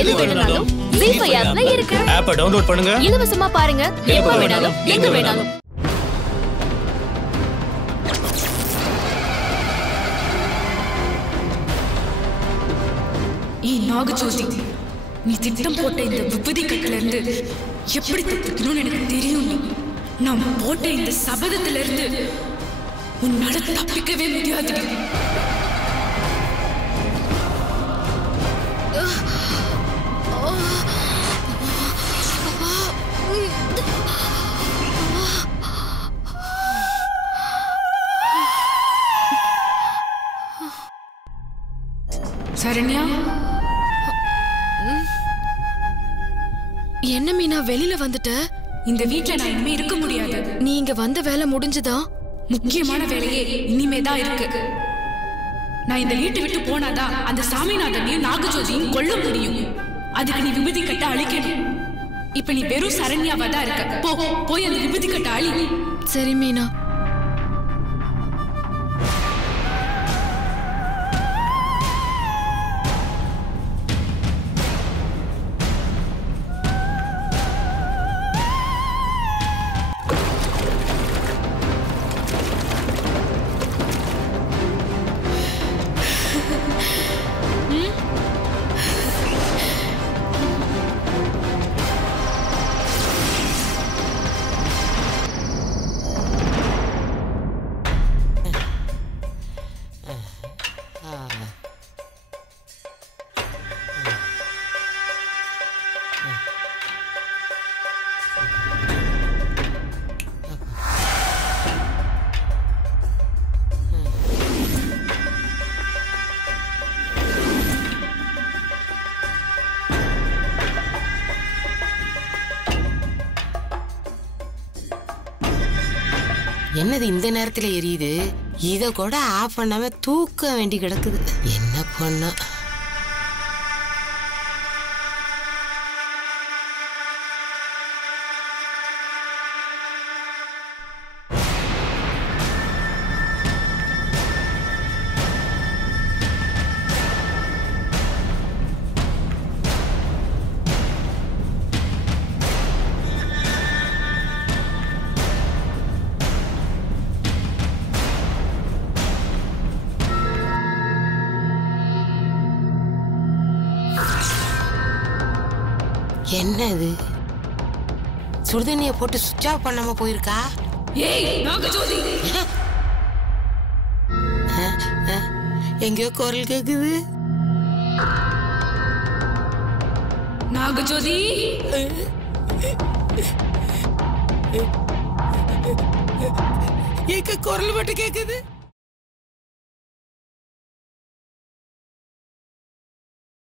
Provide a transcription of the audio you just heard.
எது வேணும்னாலும் ZEE5 ஆப்ல இருக்கு. ஆப்பை டவுன்லோட் பண்ணுங்க. இலவசமா பாருங்க. எப்ப வேணாலும் எங்க வேணாலும். நாகஜோதி, நீ திட்டம் போட்ட இந்த விபதி கட்டுல இருந்து எப்படி தப்பிக்கணும்னு எனக்கு தெரியும். நான் போட்ட இந்த சபதத்துல இருந்து உன்னால தப்பிக்கவே முடியாது. சரண்யா, என்ன மீனா வெளியில வந்துட்ட? இந்த வீட்டுல நான் இனிமே இருக்க முடியாது. நீ இங்க வந்த வேலை முடிஞ்சுதா? முக்கியமான வேலையே இனிமேதான் இருக்கு. நான் இந்த வீட்டை விட்டு போனாதான் அந்த சாமிநாதனையும் நாகஜோதியும் கொல்ல முடியும். அதுக்கு நீ விபதி கட்ட அழிக்கணும். இப்ப நீ வெறும் சரண்யாவா தான் இருக்க. போய் அந்த விபதி கட்ட அழி. சரி மீனா. என்னது இந்த நேரத்துல எரியுது? இத கூட ஆஃப் பண்ணாம தூக்க வேண்டி கிடக்குது. என்ன பண்ண? என்ன இது? சுடுதண்ணியை போட்டு சுவிட்ச் ஆஃப் பண்ணாம போயிருக்கா? எங்கயோ குரல் கேக்குது. நாகஜோதி, எங்க குரல் மட்டும் கேக்குது.